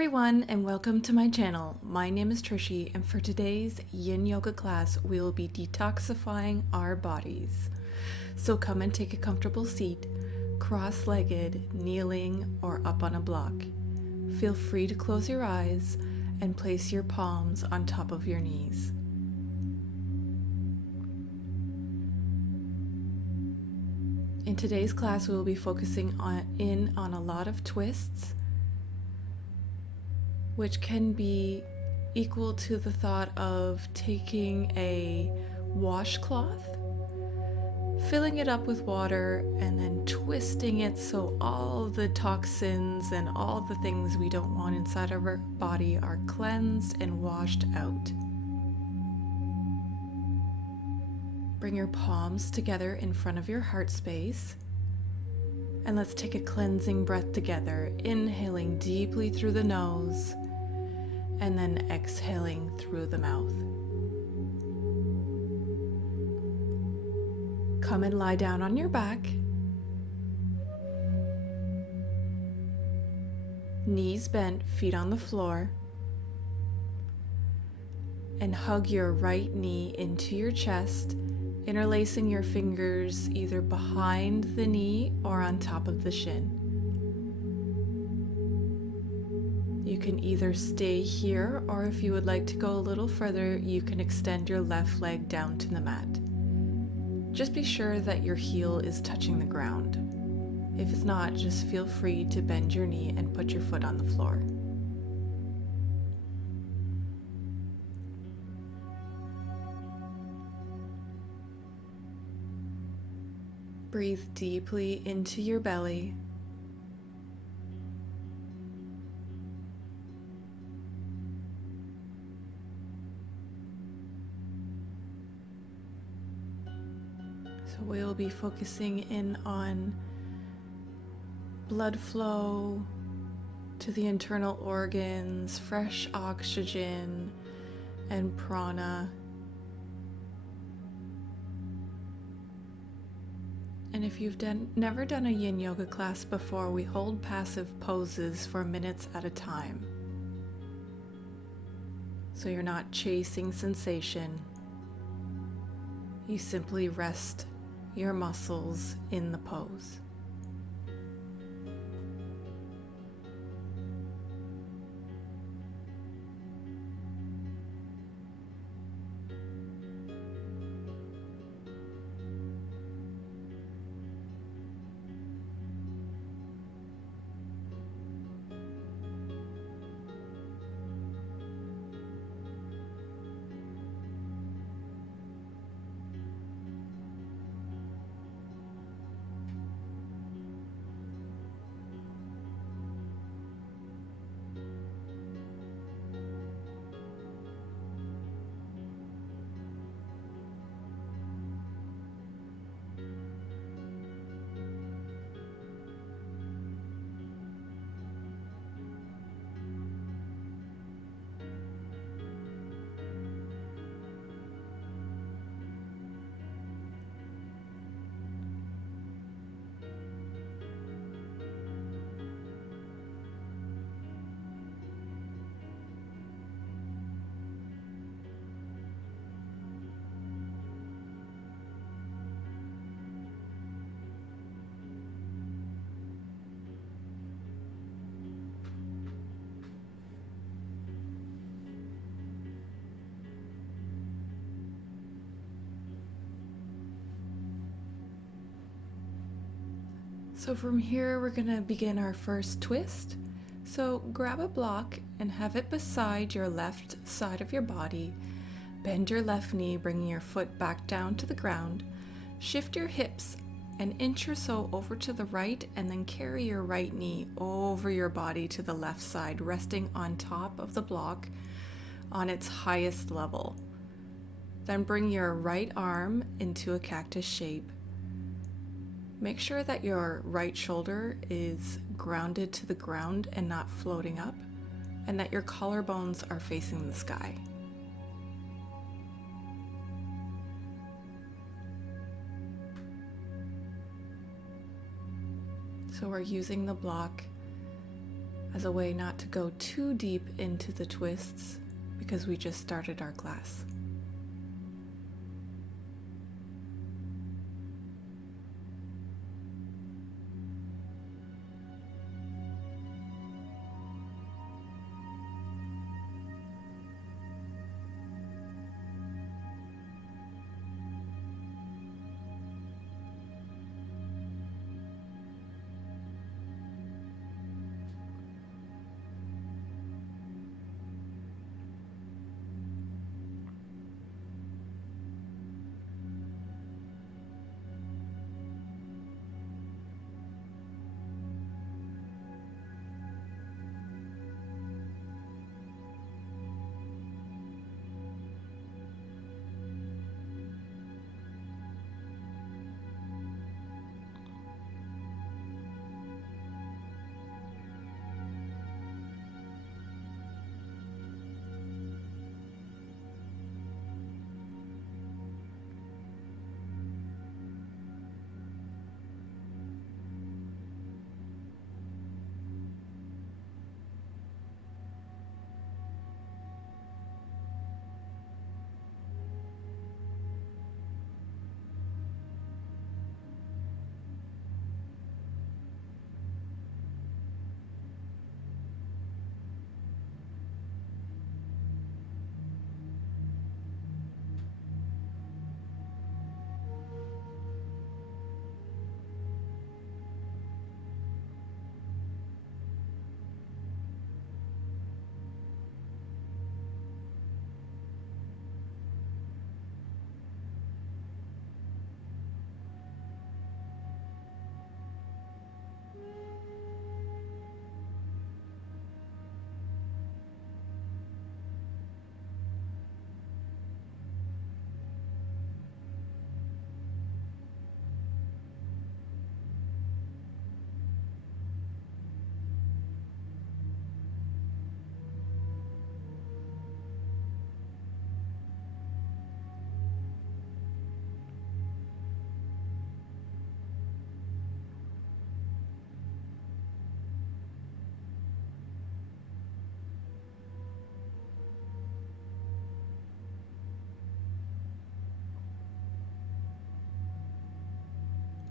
everyone, and welcome to my channel. My name is Trishy, and for today's Yin Yoga class, we will be detoxifying our bodies. So come and take a comfortable seat, cross-legged, kneeling, or up on a block. Feel free to close your eyes and place your palms on top of your knees. In today's class, we will be focusing on a lot of twists, which can be equal to the thought of taking a washcloth, filling it up with water, and then twisting it so all the toxins and all the things we don't want inside of our body are cleansed and washed out. Bring your palms together in front of your heart space. And let's take a cleansing breath together, inhaling deeply through the nose and then exhaling through the mouth. Come and lie down on your back. Knees bent, feet on the floor. And hug your right knee into your chest, interlacing your fingers either behind the knee or on top of the shin. You can either stay here, or if you would like to go a little further, you can extend your left leg down to the mat. Just be sure that your heel is touching the ground. If it's not, just feel free to bend your knee and put your foot on the floor. Breathe deeply into your belly. So we'll be focusing in on blood flow to the internal organs, fresh oxygen, and prana. And if you've never done a Yin Yoga class before, we hold passive poses for minutes at a time. So you're not chasing sensation. You simply rest your muscles in the pose. So from here, we're gonna begin our first twist. So grab a block and have it beside your left side of your body. Bend your left knee, bringing your foot back down to the ground. Shift your hips an inch or so over to the right, and then carry your right knee over your body to the left side, resting on top of the block on its highest level. Then bring your right arm into a cactus shape. Make sure that your right shoulder is grounded to the ground and not floating up, and that your collarbones are facing the sky. So we're using the block as a way not to go too deep into the twists because we just started our class.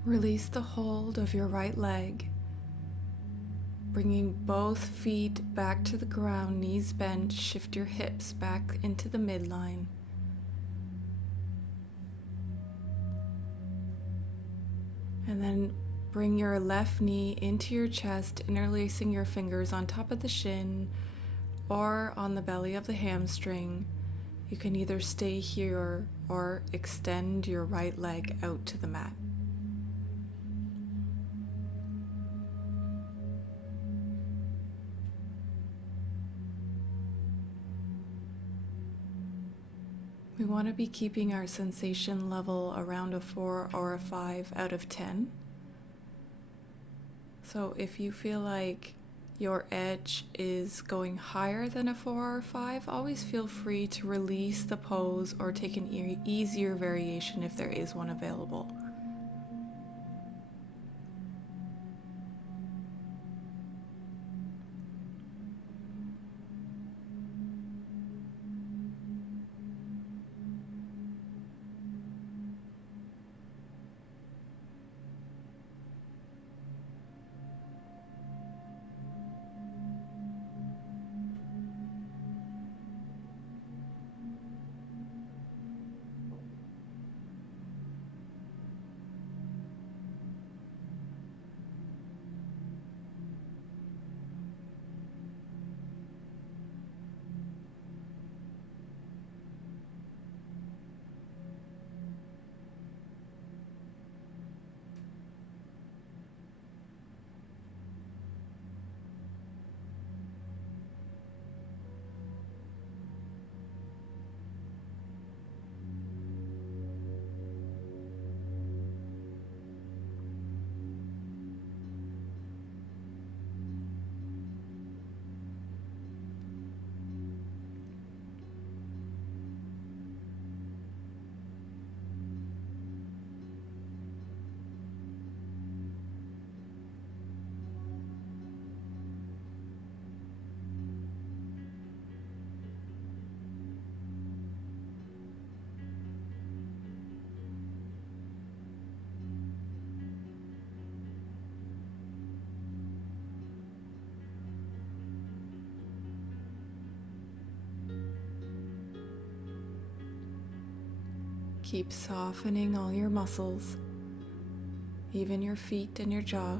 Release the hold of your right leg, bringing both feet back to the ground, knees bent. Shift your hips back into the midline. And then bring your left knee into your chest, interlacing your fingers on top of the shin or on the belly of the hamstring. You can either stay here or extend your right leg out to the mat. We want to be keeping our sensation level around a 4 or a 5 out of 10. So if you feel like your edge is going higher than a 4 or 5, always feel free to release the pose or take an easier variation if there is one available. Keep softening all your muscles, even your feet and your jaw.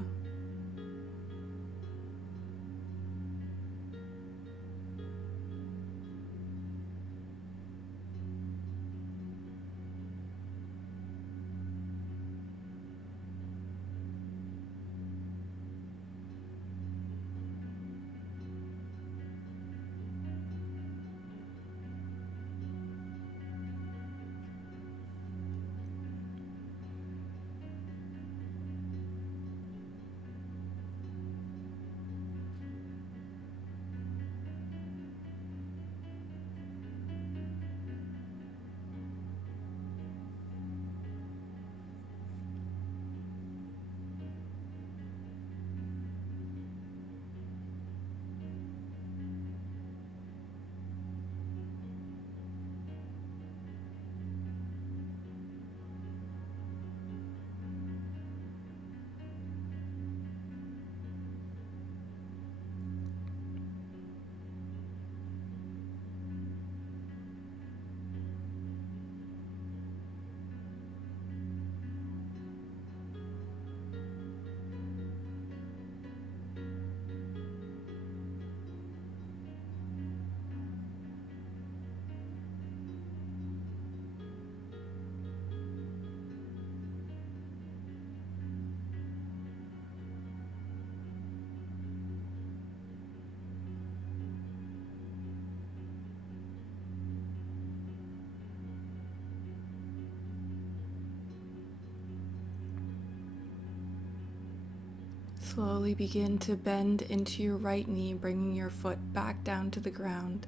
Slowly begin to bend into your right knee, bringing your foot back down to the ground.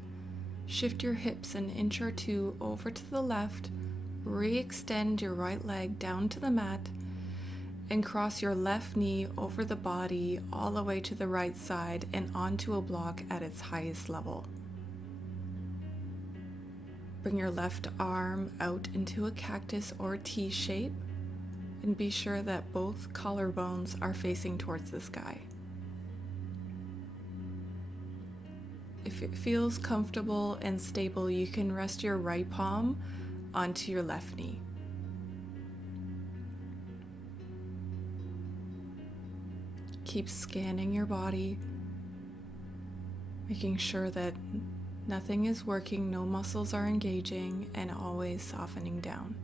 Shift your hips an inch or two over to the left, re-extend your right leg down to the mat, and cross your left knee over the body all the way to the right side and onto a block at its highest level. Bring your left arm out into a cactus or T shape, and be sure that both collarbones are facing towards the sky. If it feels comfortable and stable, you can rest your right palm onto your left knee. Keep scanning your body, making sure that nothing is working, no muscles are engaging, and always softening down.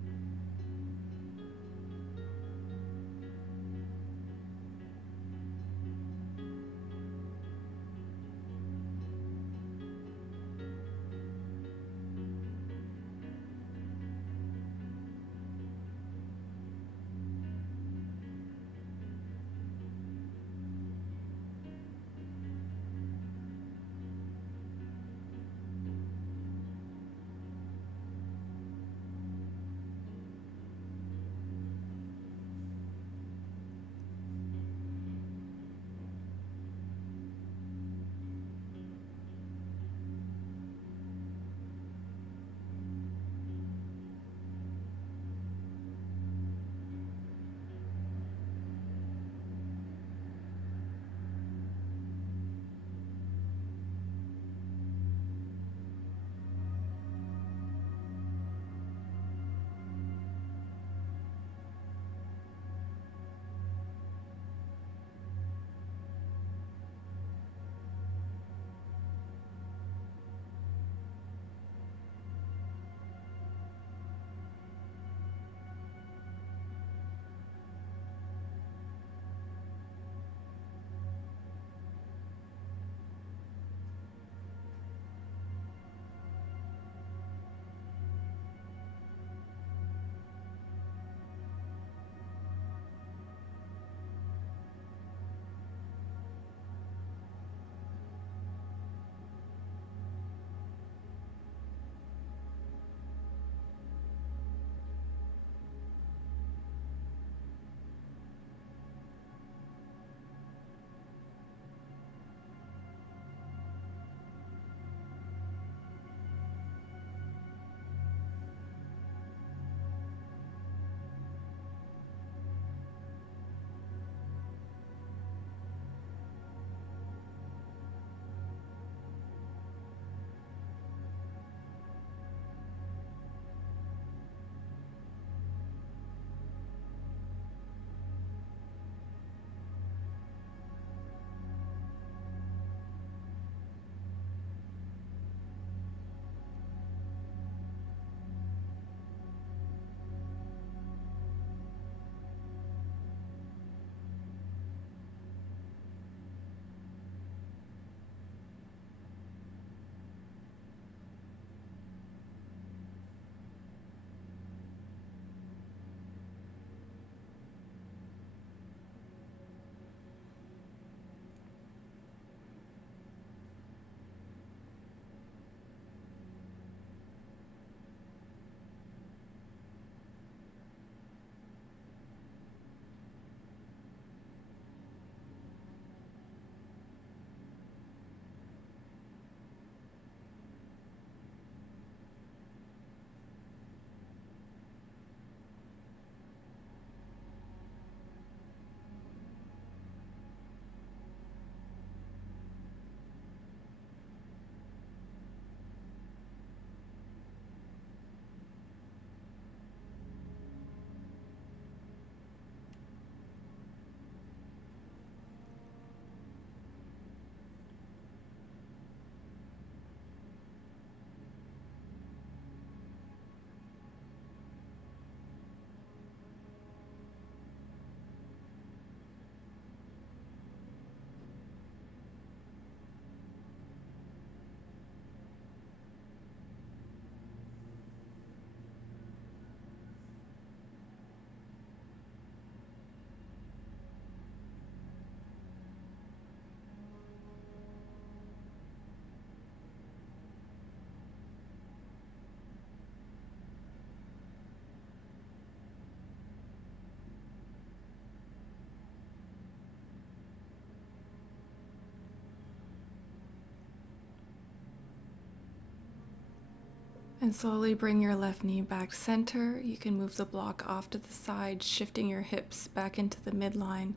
And slowly bring your left knee back center. You can move the block off to the side, shifting your hips back into the midline.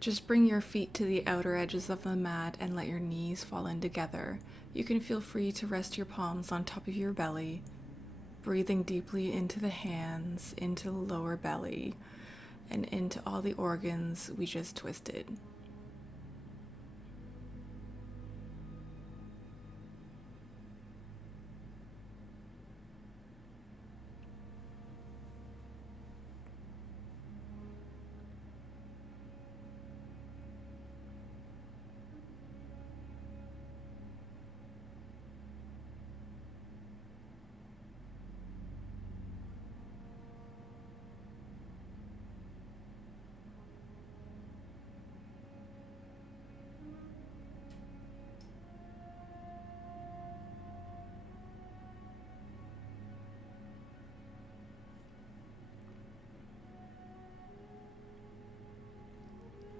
Just bring your feet to the outer edges of the mat and let your knees fall in together. You can feel free to rest your palms on top of your belly, breathing deeply into the hands, into the lower belly, and into all the organs we just twisted.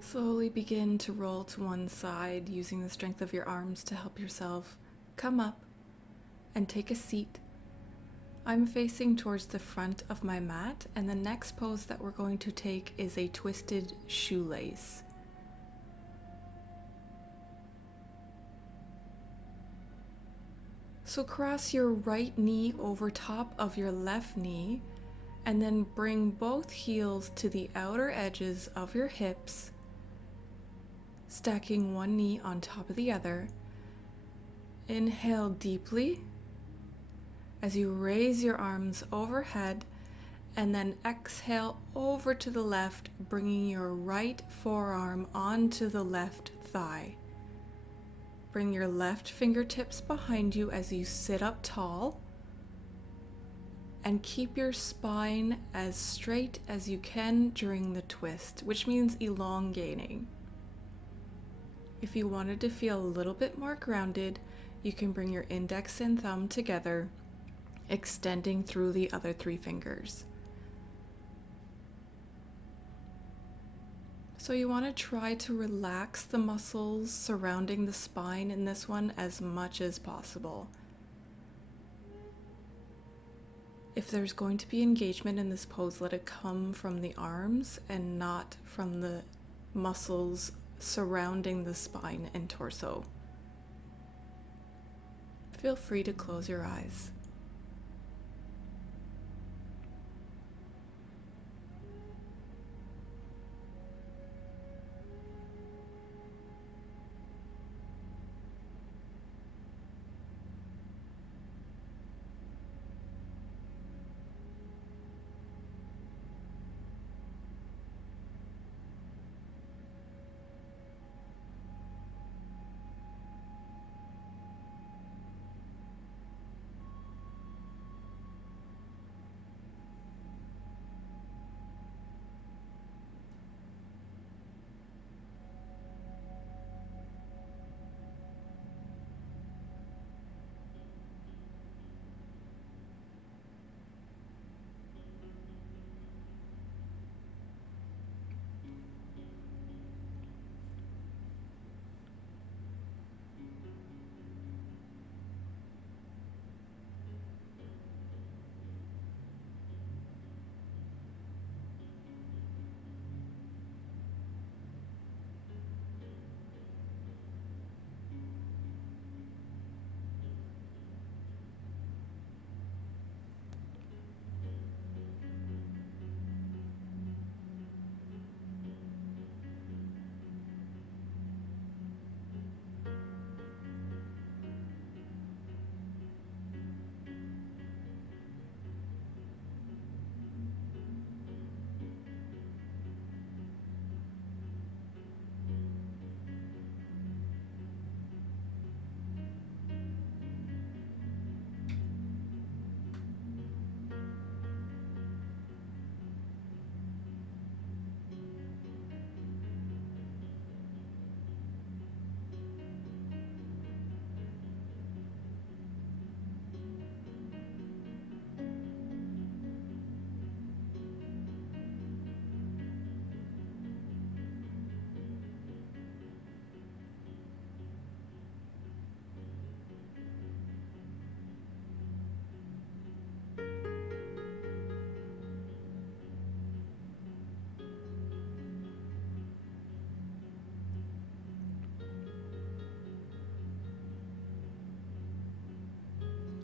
Slowly begin to roll to one side, using the strength of your arms to help yourself come up and take a seat. I'm facing towards the front of my mat, and the next pose that we're going to take is a twisted shoelace. So cross your right knee over top of your left knee, and then bring both heels to the outer edges of your hips, stacking one knee on top of the other. Inhale deeply as you raise your arms overhead, and then exhale over to the left, bringing your right forearm onto the left thigh. Bring your left fingertips behind you as you sit up tall, and keep your spine as straight as you can during the twist, which means elongating. If you wanted to feel a little bit more grounded, you can bring your index and thumb together, extending through the other three fingers. So you want to try to relax the muscles surrounding the spine in this one as much as possible. If there's going to be engagement in this pose, let it come from the arms and not from the muscles surrounding the spine and torso. Feel free to close your eyes.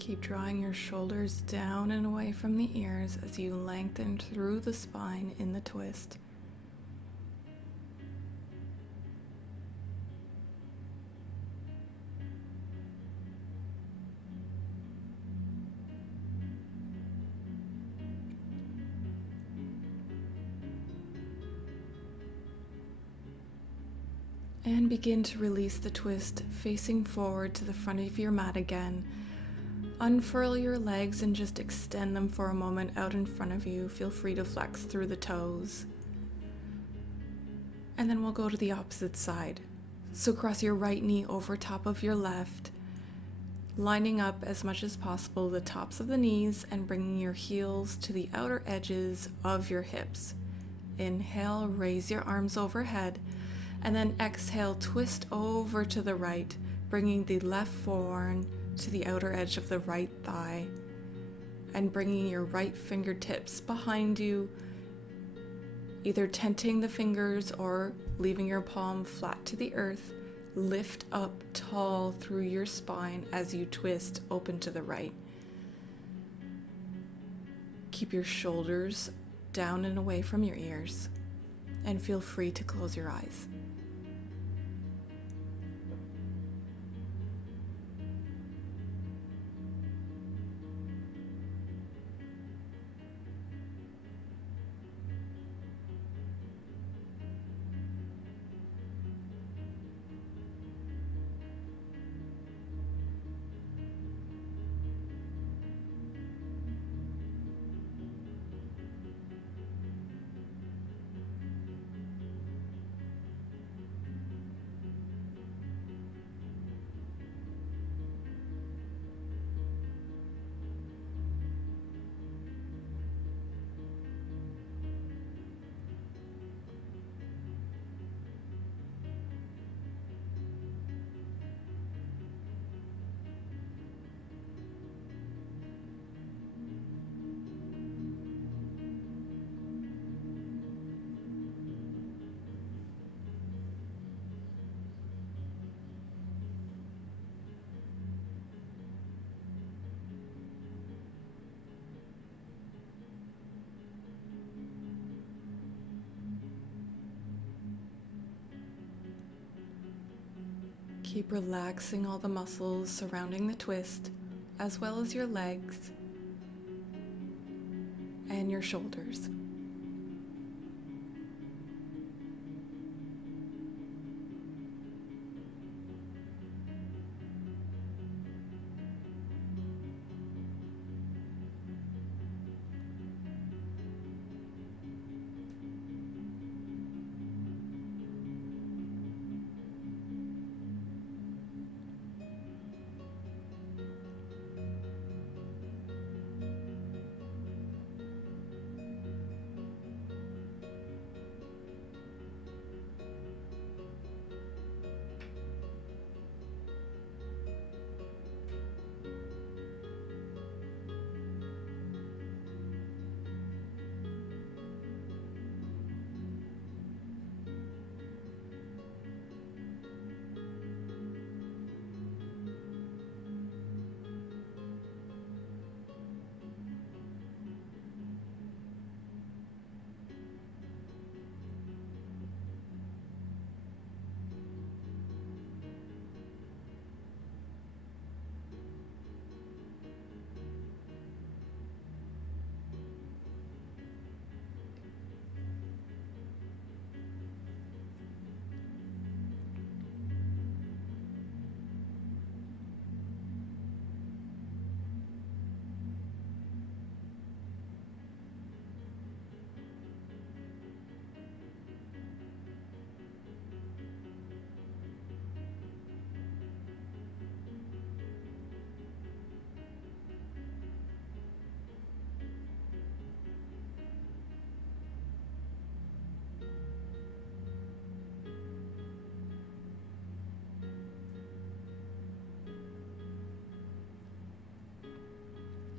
Keep drawing your shoulders down and away from the ears as you lengthen through the spine in the twist. And begin to release the twist, facing forward to the front of your mat again. Unfurl your legs and just extend them for a moment out in front of you. Feel free to flex through the toes. And then we'll go to the opposite side. So cross your right knee over top of your left, lining up as much as possible the tops of the knees and bringing your heels to the outer edges of your hips. Inhale, raise your arms overhead. And then exhale, twist over to the right, bringing the left forearm to the outer edge of the right thigh and bringing your right fingertips behind you, either tenting the fingers or leaving your palm flat to the earth. Lift up tall through your spine as you twist open to the right. Keep your shoulders down and away from your ears and feel free to close your eyes. Keep relaxing all the muscles surrounding the twist, as well as your legs and your shoulders.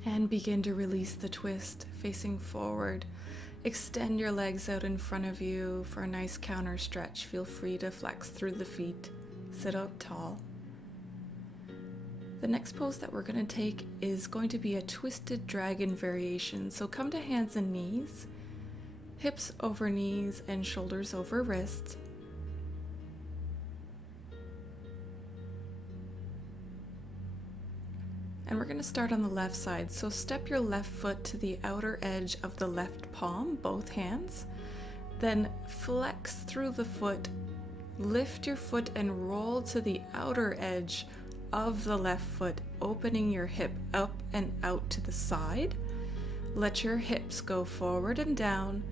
And begin to release the twist, facing forward. Extend your legs out in front of you for a nice counter stretch. Feel free to flex through the feet. Sit up tall. The next pose that we're going to take is going to be a twisted dragon variation. So come to hands and knees, hips over knees and shoulders over wrists. And we're going to start on the left side. So step your left foot to the outer edge of the left palm, both hands. Then flex through the foot, lift your foot and roll to the outer edge of the left foot, opening your hip up and out to the side. Let your hips go forward and down,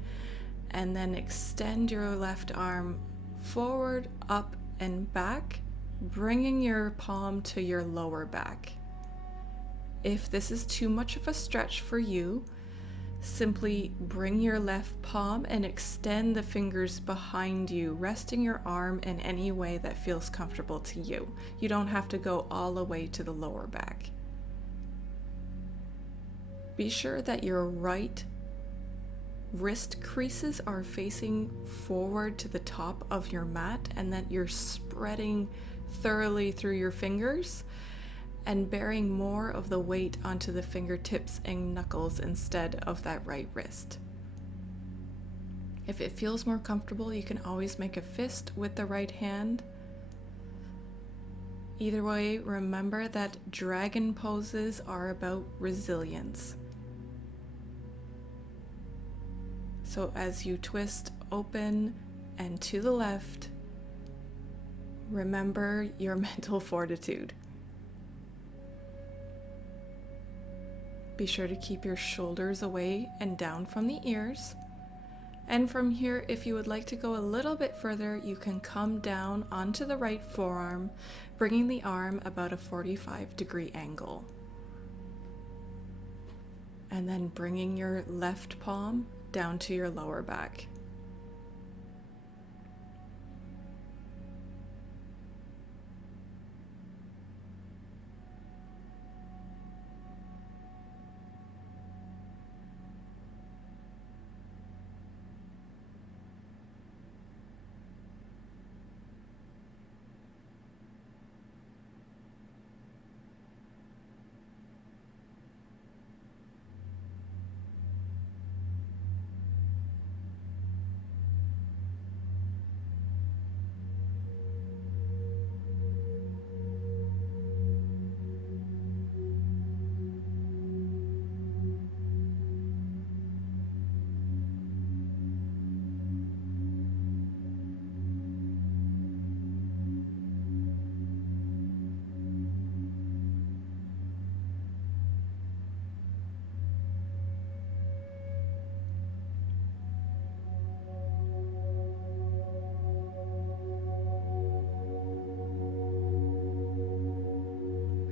and then extend your left arm forward, up and back, bringing your palm to your lower back. If this is too much of a stretch for you, simply bring your left palm and extend the fingers behind you, resting your arm in any way that feels comfortable to you. You don't have to go all the way to the lower back. Be sure that your right wrist creases are facing forward to the top of your mat and that you're spreading thoroughly through your fingers and bearing more of the weight onto the fingertips and knuckles instead of that right wrist. If it feels more comfortable, you can always make a fist with the right hand. Either way, remember that dragon poses are about resilience. So as you twist open and to the left, remember your mental fortitude. Be sure to keep your shoulders away and down from the ears. And from here, if you would like to go a little bit further, you can come down onto the right forearm, bringing the arm about a 45-degree angle. And then bringing your left palm down to your lower back.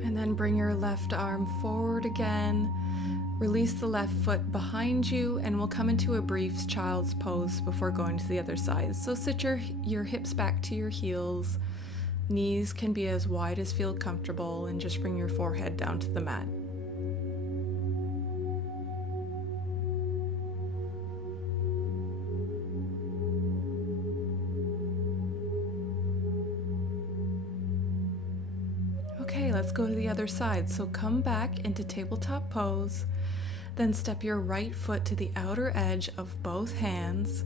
And then bring your left arm forward again. Release the left foot behind you, and we'll come into a brief child's pose before going to the other side. So sit your hips back to your heels. Knees can be as wide as feel comfortable, and just bring your forehead down to the mat. Okay, let's go to the other side. So come back into tabletop pose, then step your right foot to the outer edge of both hands.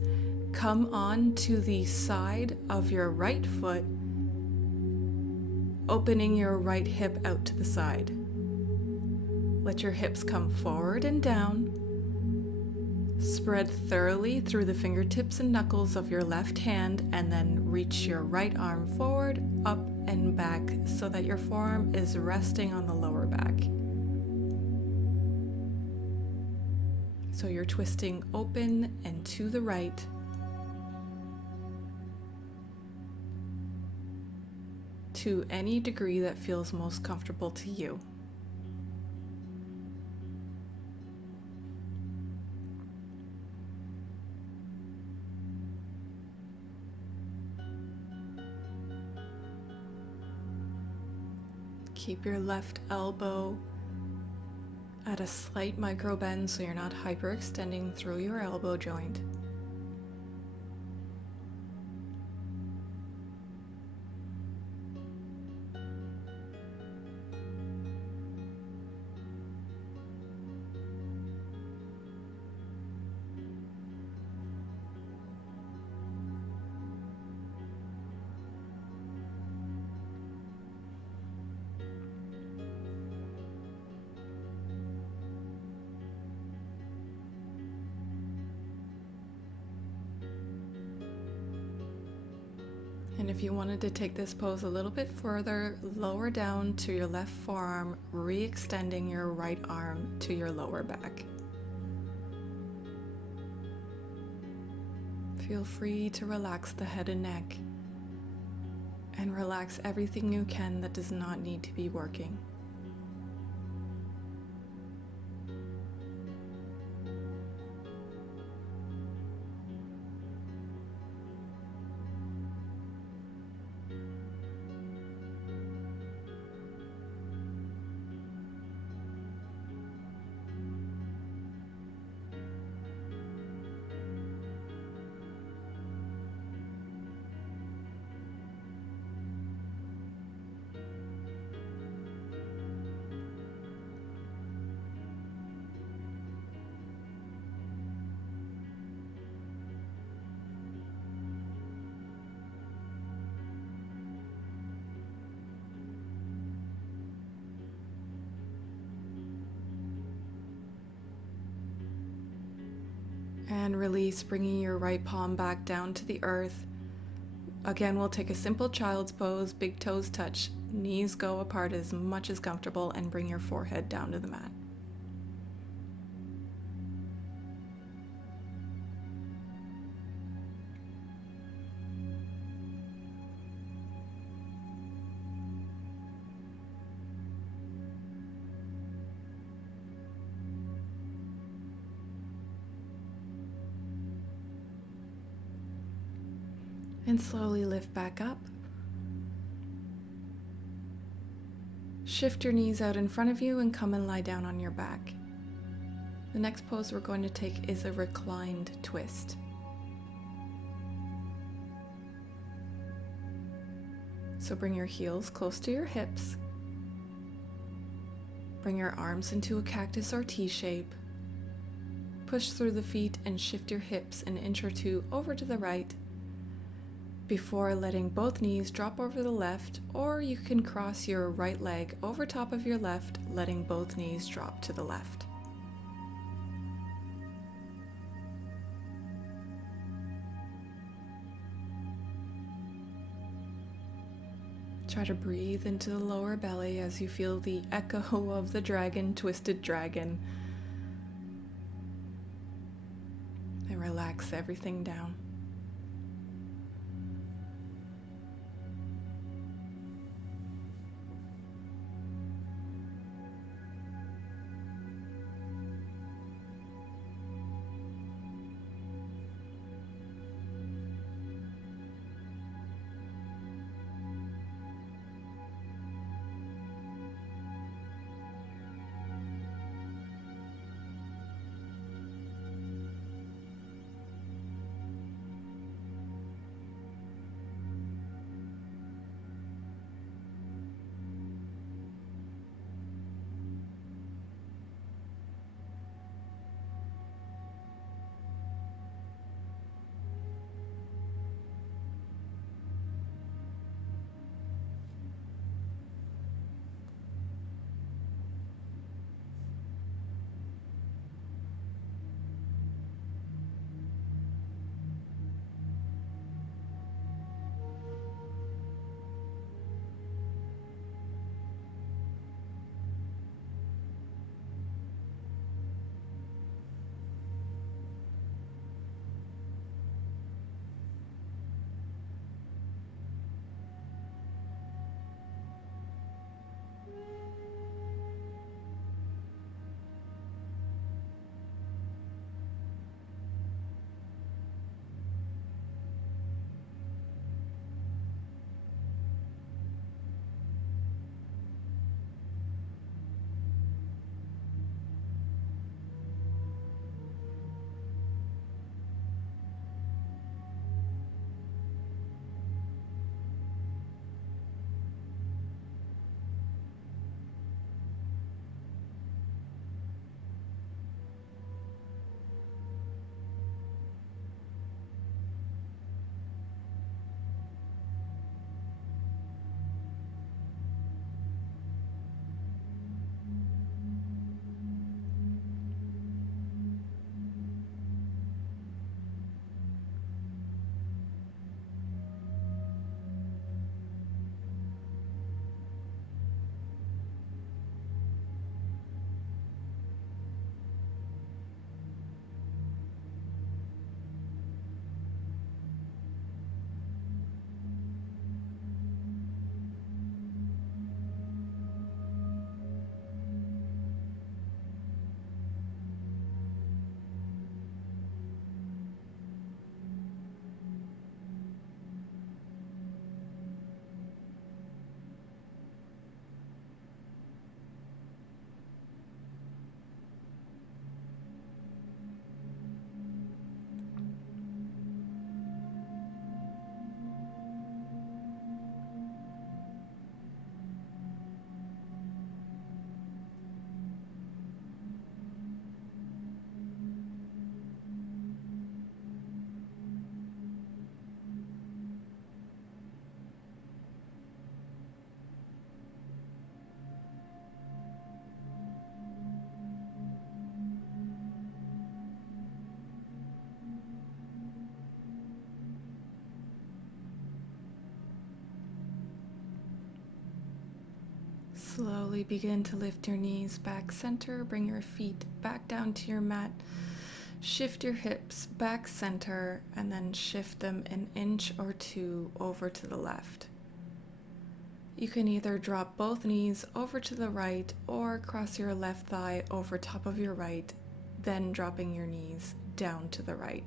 Come on to the side of your right foot, opening your right hip out to the side. Let your hips come forward and down. Spread thoroughly through the fingertips and knuckles of your left hand, and then reach your right arm forward, up and back so that your forearm is resting on the lower back. So you're twisting open and to the right. To any degree that feels most comfortable to you. Keep your left elbow at a slight micro bend so you're not hyperextending through your elbow joint. And if you wanted to take this pose a little bit further, lower down to your left forearm, re-extending your right arm to your lower back. Feel free to relax the head and neck, and relax everything you can that does not need to be working. And release, bringing your right palm back down to the earth. Again, we'll take a simple child's pose, big toes touch, knees go apart as much as comfortable, and bring your forehead down to the mat. And slowly lift back up. Shift your knees out in front of you and come and lie down on your back. The next pose we're going to take is a reclined twist. So bring your heels close to your hips. Bring your arms into a cactus or T shape. Push through the feet and shift your hips an inch or two over to the right, before letting both knees drop over the left, or you can cross your right leg over top of your left, letting both knees drop to the left. Try to breathe into the lower belly as you feel the echo of the dragon, twisted dragon. And relax everything down. Slowly begin to lift your knees back center, bring your feet back down to your mat, shift your hips back center, and then shift them an inch or two over to the left. You can either drop both knees over to the right or cross your left thigh over top of your right, then dropping your knees down to the right.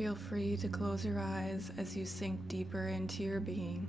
Feel free to close your eyes as you sink deeper into your being.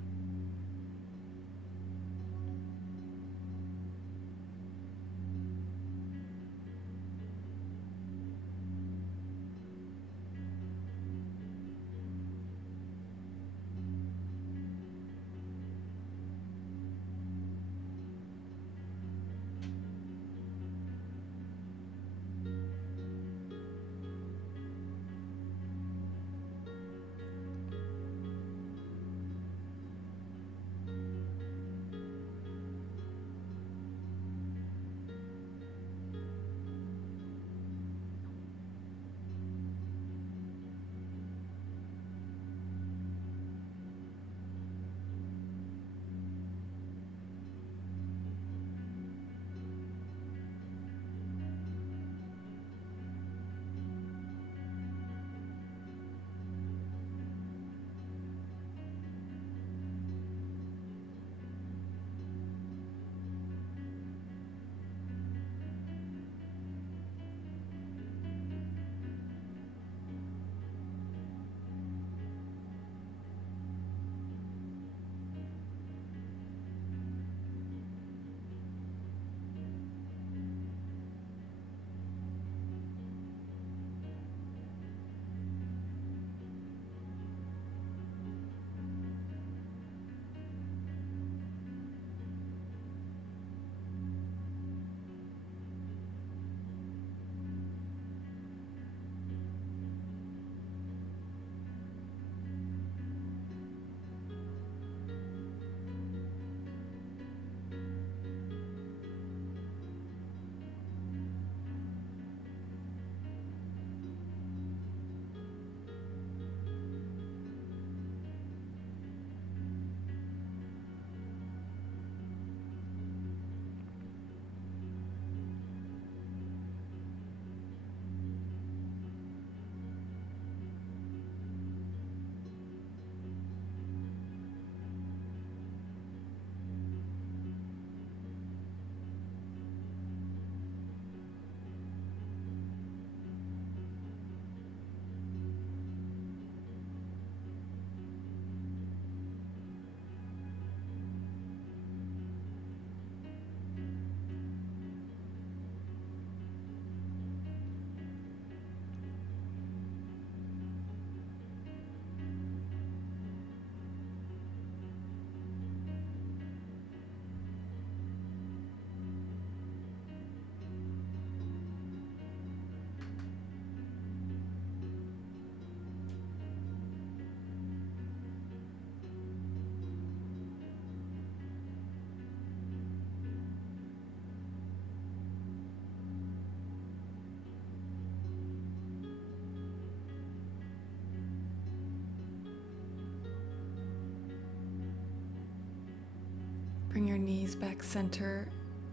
Bring your knees back center,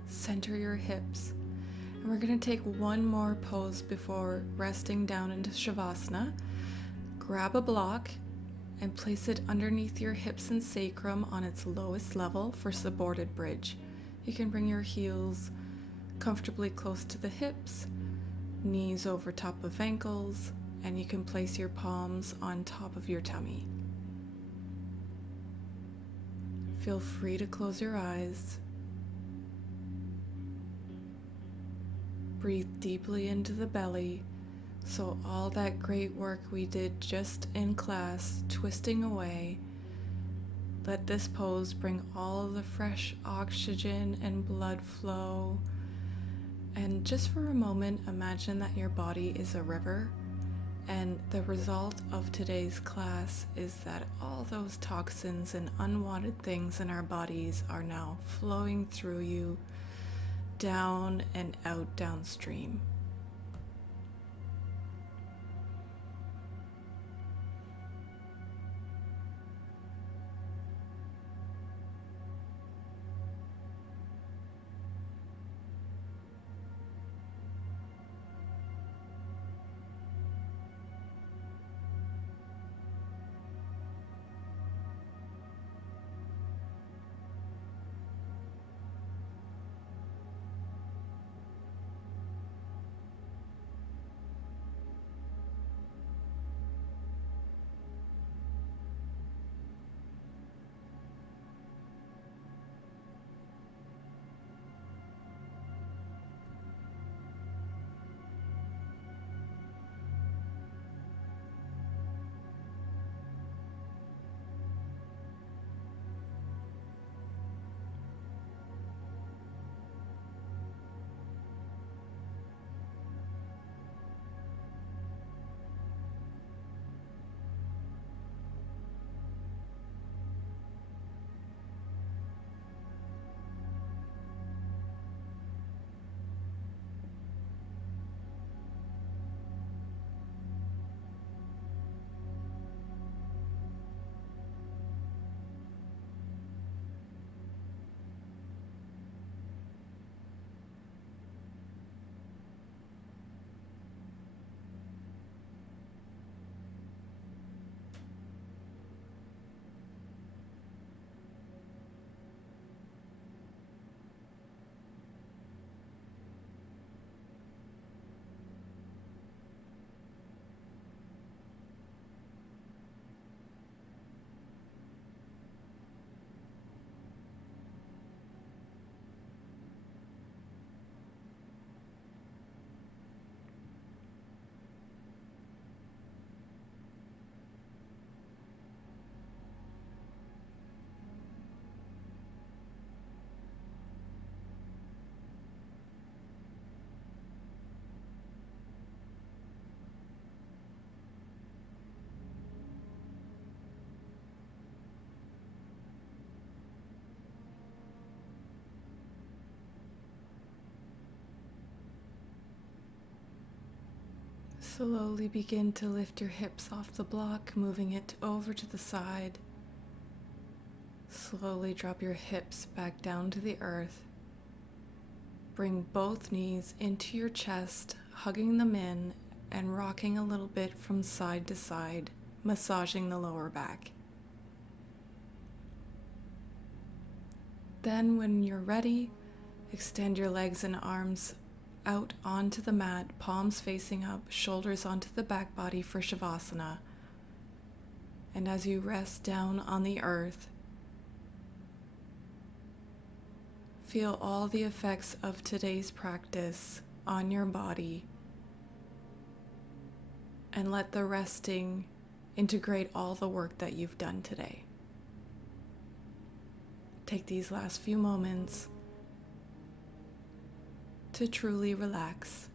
center your hips. And we're going to take one more pose before resting down into Shavasana. Grab a block and place it underneath your hips and sacrum on its lowest level for supported bridge. You can bring your heels comfortably close to the hips, knees over top of ankles, and you can place your palms on top of your tummy. Feel free to close your eyes. Breathe deeply into the belly, so all that great work we did just in class, twisting away, let this pose bring all of the fresh oxygen and blood flow. And just for a moment, imagine that your body is a river And the result of today's class is that all those toxins and unwanted things in our bodies are now flowing through you, down and out downstream. Slowly begin to lift your hips off the block, moving it over to the side. Slowly drop your hips back down to the earth. Bring both knees into your chest, hugging them in and rocking a little bit from side to side, massaging the lower back. Then when you're ready, extend your legs and arms out onto the mat, palms facing up, shoulders onto the back body for Shavasana. And as you rest down on the earth, feel all the effects of today's practice on your body, and let the resting integrate all the work that you've done today. Take these last few moments to truly relax.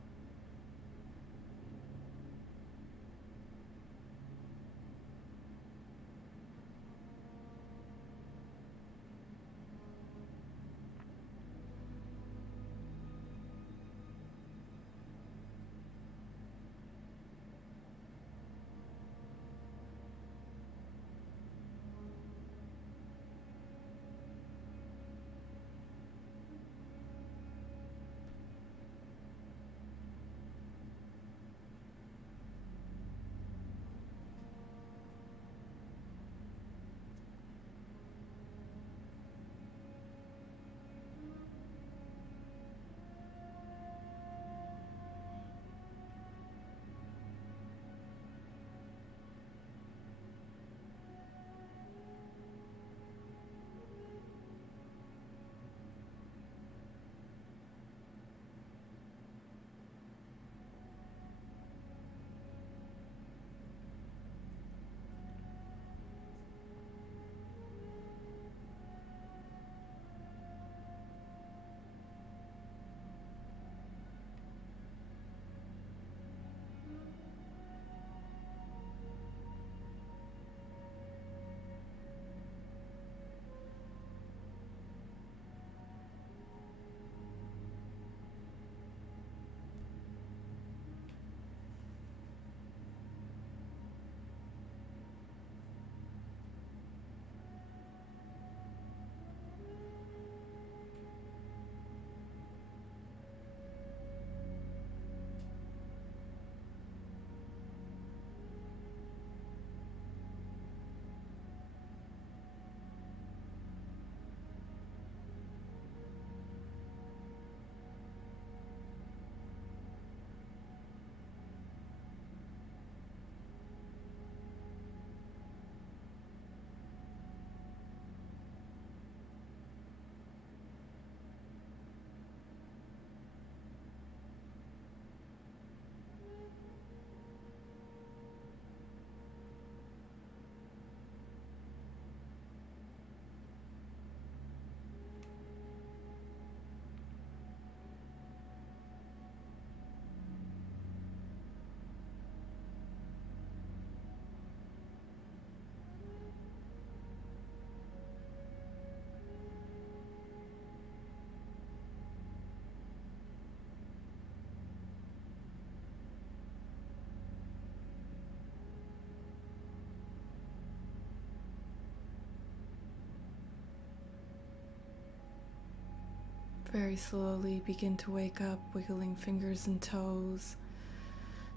Very slowly begin to wake up, wiggling fingers and toes.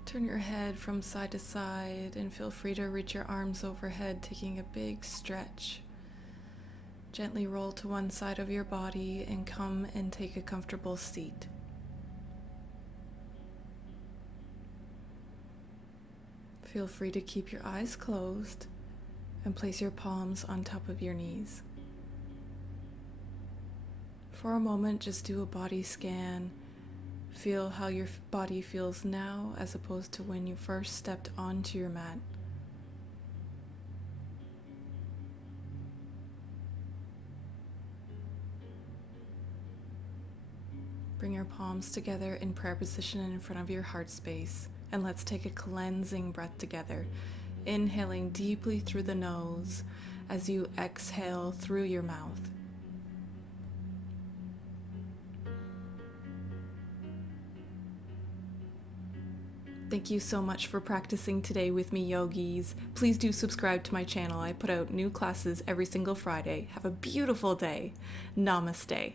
Turn your head from side to side and feel free to reach your arms overhead, taking a big stretch. Gently roll to one side of your body and come and take a comfortable seat. Feel free to keep your eyes closed and place your palms on top of your knees. For a moment, just do a body scan. Feel how your body feels now as opposed to when you first stepped onto your mat. Bring your palms together in prayer position in front of your heart space, and let's take a cleansing breath together, inhaling deeply through the nose as you exhale through your mouth. Thank you so much for practicing today with me, yogis. Please do subscribe to my channel. I put out new classes every single Friday. Have a beautiful day. Namaste.